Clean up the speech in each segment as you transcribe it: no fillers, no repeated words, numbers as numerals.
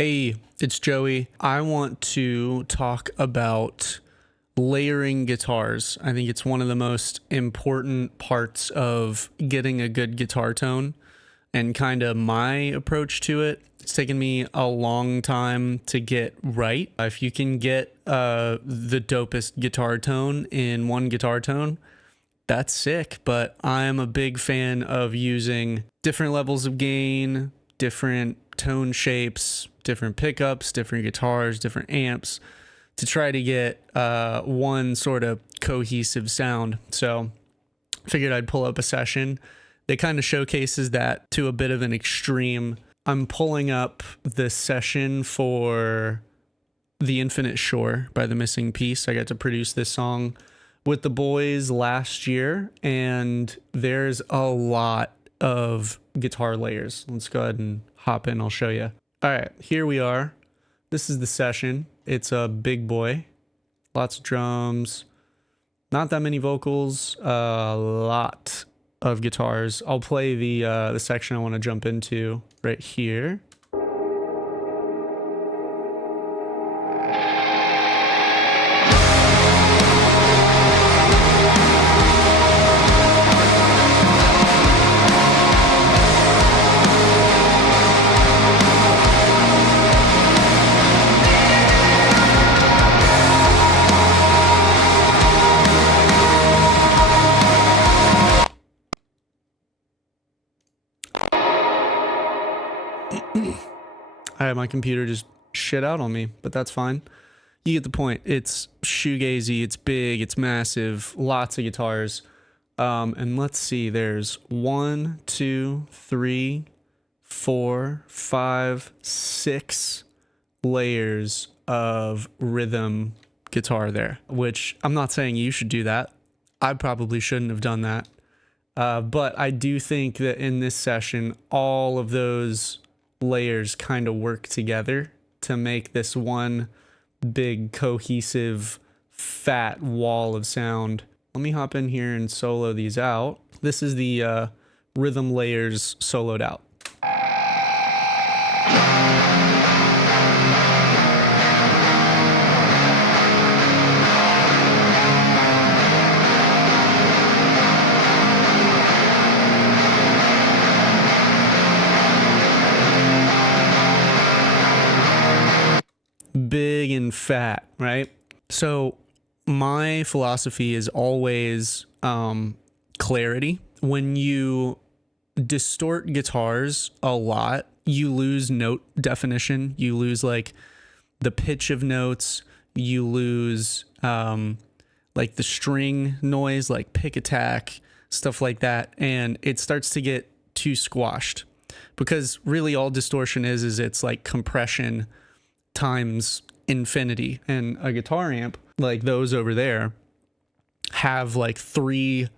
Hey, it's Joey. I want to talk about layering guitars. I think it's one of the most important parts of getting a good guitar tone and kind of my approach to it. It's taken me a long time to get right. If you can get the dopest guitar tone in one guitar tone, that's sick. But I'm a big fan of using different levels of gain, different tone shapes, different pickups, different guitars, different amps to try to get one sort of cohesive sound. So I figured I'd pull up a session that kind of showcases that to a bit of an extreme. I'm pulling up the session for The Infinite Shore by The Missing Piece. I got to produce this song with the boys last year, and there's a lot of guitar layers. Let's go ahead and hop in. I'll show you. All right, here we are. This is the session. It's a big boy, lots of drums, not that many vocals, a lot of guitars. I'll play the section I want to jump into right here. I had my computer just shit out on me, but that's fine. You get the point. It's shoegazy, it's big, it's massive, lots of guitars. And let's see, there's 1, 2, 3, 4, 5, 6 layers of rhythm guitar there, which I'm not saying you should do that. I probably shouldn't have done that. But I do think that in this session, all of those layers kind of work together to make this one big cohesive fat wall of sound. Let me hop in here and solo these out. This is the rhythm layers soloed out. Big and fat, right? So my philosophy is always clarity. When you distort guitars a lot, you lose note definition. You lose like the pitch of notes. You lose like the string noise, like pick attack, stuff like that. And it starts to get too squashed, because really all distortion is it's like compression times infinity. And a guitar amp like those over there have like 2,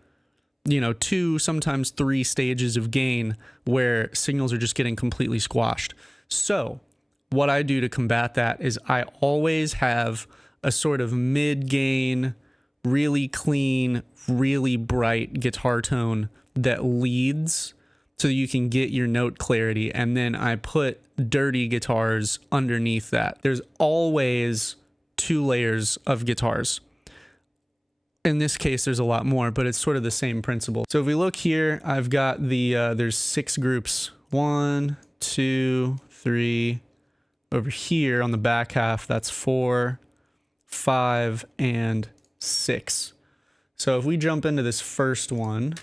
sometimes 3 stages of gain where signals are just getting completely squashed. So what I do to combat that is I always have a sort of mid-gain, really clean, really bright guitar tone that leads so you can get your note clarity, and then I put dirty guitars underneath that. There's always 2 layers of guitars. In this case, there's a lot more, but it's sort of the same principle. So if we look here, I've got there's 6 groups. 1, 2, 3. Over here on the back half, that's 4, 5, and 6. So if we jump into this first one,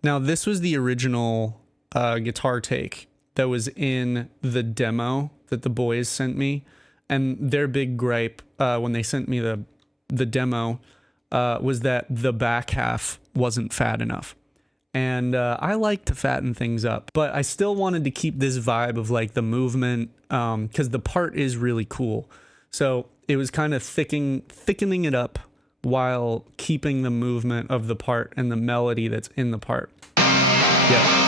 now this was the original guitar take that was in the demo that the boys sent me, and their big gripe when they sent me the demo was that the back half wasn't fat enough. And I like to fatten things up, but I still wanted to keep this vibe of like the movement, because the part is really cool. So it was kind of thickening it up while keeping the movement of the part and the melody that's in the part. Yeah.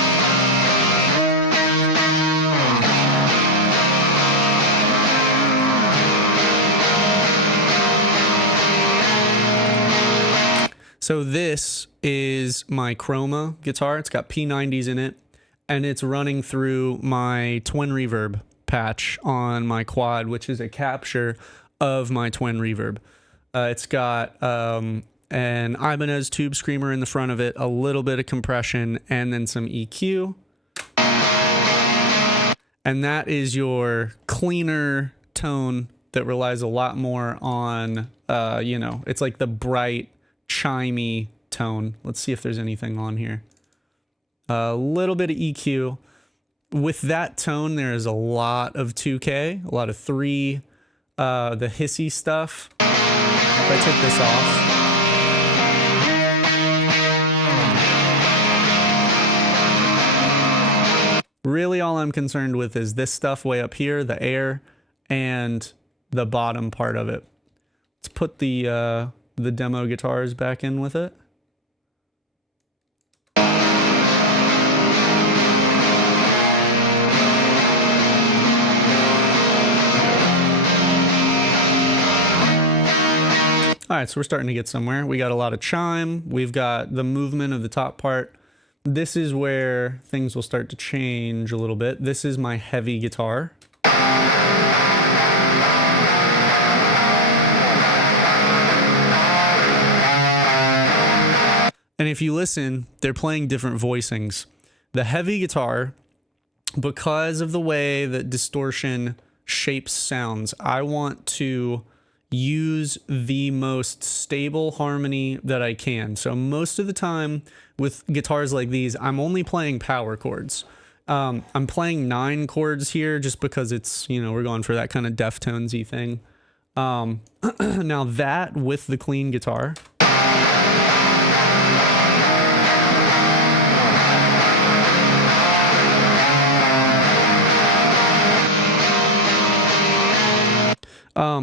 So this is my Chroma guitar. It's got P90s in it, and it's running through my twin reverb patch on my quad, which is a capture of my twin reverb. It's got an Ibanez tube screamer in the front of it, a little bit of compression, and then some EQ. And that is your cleaner tone that relies a lot more on, it's like the bright, chimey tone. Let's see if there's anything on here. A little bit of EQ. With that tone, there is a lot of 2K, a lot of 3, the hissy stuff. If I take this off. Really all I'm concerned with is this stuff way up here, the air, and the bottom part of it. Let's put the demo guitars back in with it. All right, so we're starting to get somewhere. We got a lot of chime. We've got the movement of the top part. This is where things will start to change a little bit. This is my heavy guitar. And if you listen, they're playing different voicings. The heavy guitar, because of the way that distortion shapes sounds, I want to use the most stable harmony that I can. So most of the time with guitars like these, I'm only playing power chords. I'm playing 9 chords here just because it's, we're going for that kind of Deftones-y thing. Now that with the clean guitar,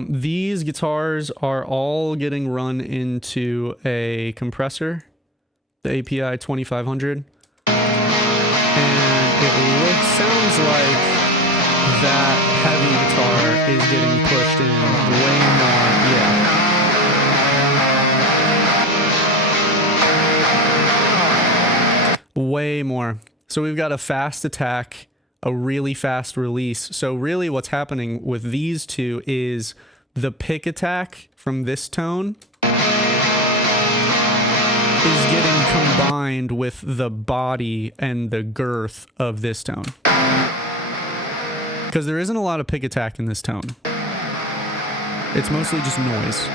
these guitars are all getting run into a compressor, the API 2500, and it sounds like that heavy guitar is getting pushed in way more, way more. So we've got a fast attack, a really fast release. So really what's happening with these two is the pick attack from this tone is getting combined with the body and the girth of this tone. Because there isn't a lot of pick attack in this tone. It's mostly just noise.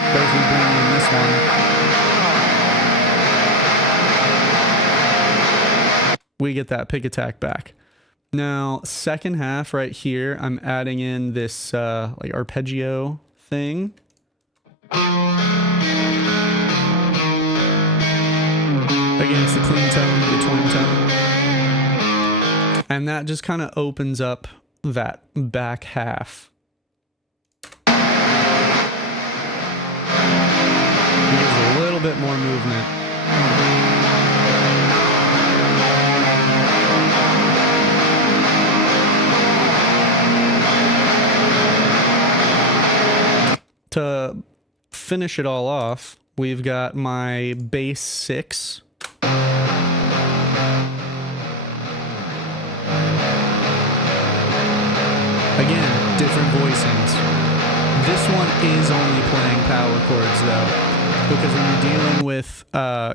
But if we bring in this one, we get that pick attack back. Now, second half right here, I'm adding in this like arpeggio thing. Against the clean tone, the twin tone. And that just kind of opens up that back half. Gives a little bit more movement. To finish it all off, we've got my bass 6. Again, different voicings. This one is only playing power chords though, because when you're dealing with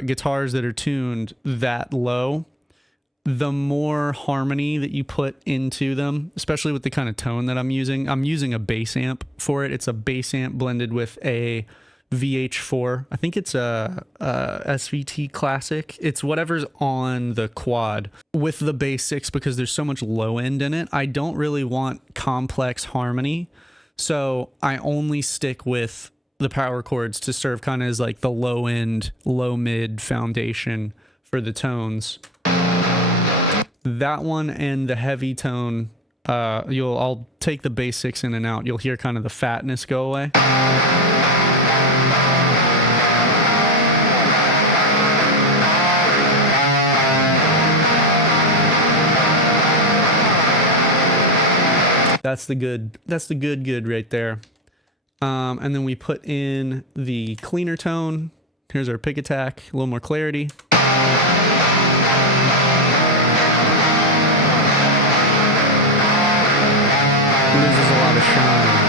guitars that are tuned that low, the more harmony that you put into them, especially with the kind of tone that I'm using a bass amp for it. It's a bass amp blended with a VH4. I think it's a SVT Classic. It's whatever's on the quad with the bass 6, because there's so much low end in it. I don't really want complex harmony, so I only stick with the power chords to serve kind of as like the low end, low mid foundation for the tones. That one and the heavy tone, I'll take the bass 6 in and out. You'll hear kind of the fatness go away. That's the good right there. And then we put in the cleaner tone. Here's our pick attack, a little more clarity. Loses a lot of shine.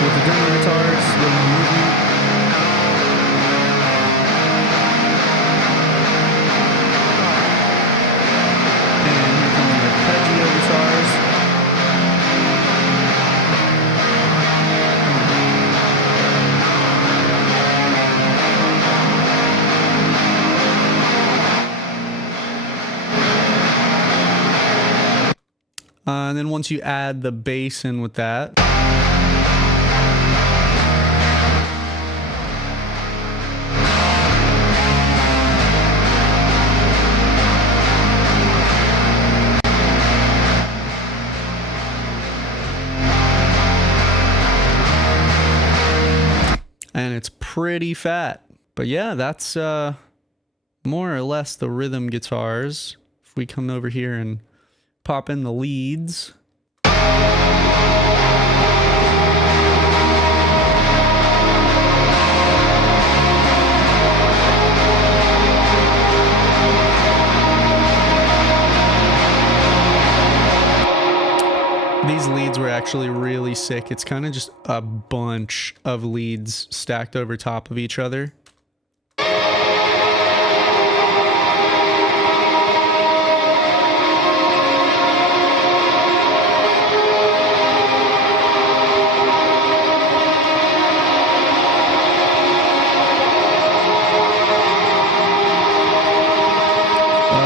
With the demo guitars, little movement. And here comes the arpeggio guitars. And then once you add the bass in with that, and it's pretty fat. But yeah, that's more or less the rhythm guitars. If we come over here and pop in the leads. These leads were actually really sick. It's kind of just a bunch of leads stacked over top of each other.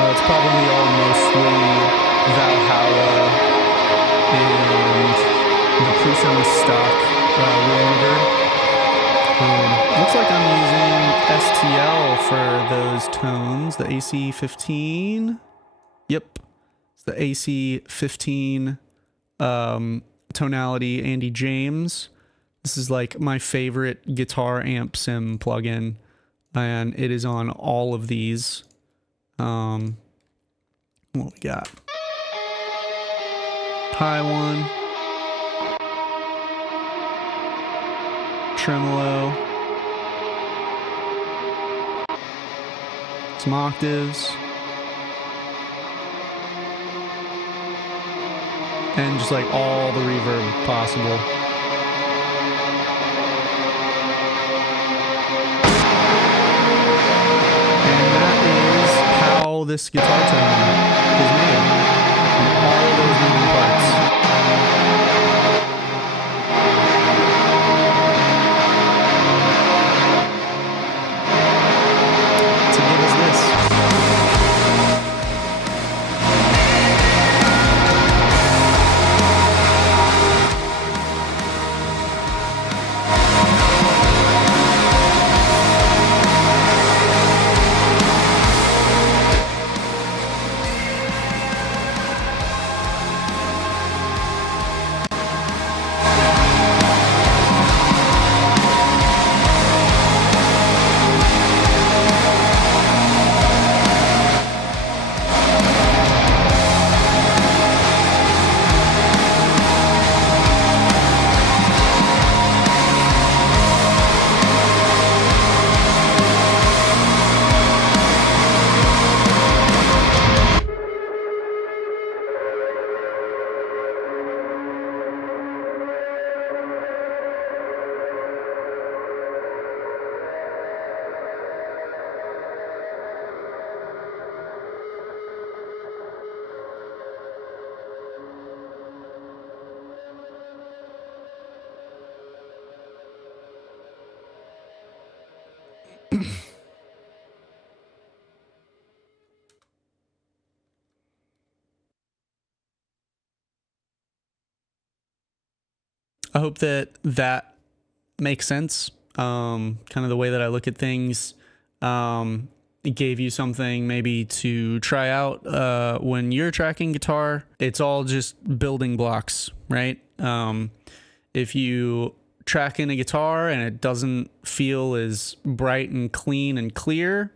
It's probably all mostly Valhalla and the pre-semi stock remover. Looks like I'm using STL for those tones, the AC15. Yep, it's the AC15 tonality Andy James. This is like my favorite guitar amp sim plugin, and it is on all of these. What we got? High one. Tremolo. Some octaves. And just like all the reverb possible. This guitar tone is made from all those moving parts. To give us this. I hope that makes sense. Kind of the way that I look at things. It gave you something maybe to try out when you're tracking guitar. It's all just building blocks, right? If you track in a guitar and it doesn't feel as bright and clean and clear,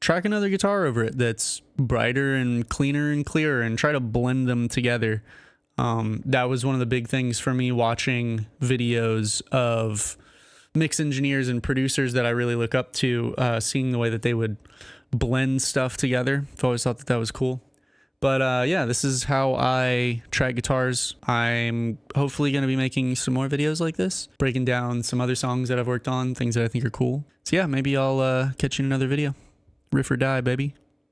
track another guitar over it that's brighter and cleaner and clearer, and try to blend them together. That was one of the big things for me watching videos of mix engineers and producers that I really look up to, seeing the way that they would blend stuff together. I've always thought that that was cool. But yeah, this is how I track guitars. I'm hopefully going to be making some more videos like this, breaking down some other songs that I've worked on, things that I think are cool. So yeah, maybe I'll catch you in another video. Riff or die, baby.